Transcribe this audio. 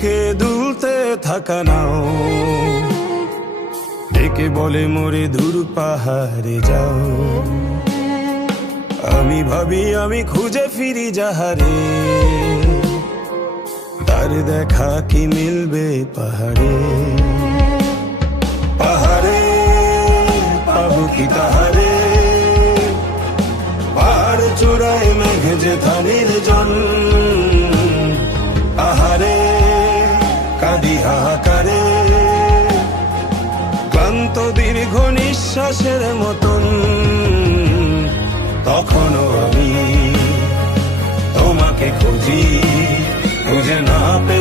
বুকে দুলতে থাকা নাও, ডেকে বলে মোরে দূর পাহাড়ে যাও। আমি ভাবি আমি খুঁজে ফিরি যাহারে, তার দেখা কি মিলবে পাহাড়ে। পাহাড়ে পাবো কি তাহারে, পাহাড় চূড়ায় মেঘ যে ধানের জন। আহারে কাঁদি হাহাকারে, ক্লান্ত দীর্ঘ নিঃশ্বাসের মতন। তখনও আমি তোমাকে খুঁজি, খুঁজে না পেয়ে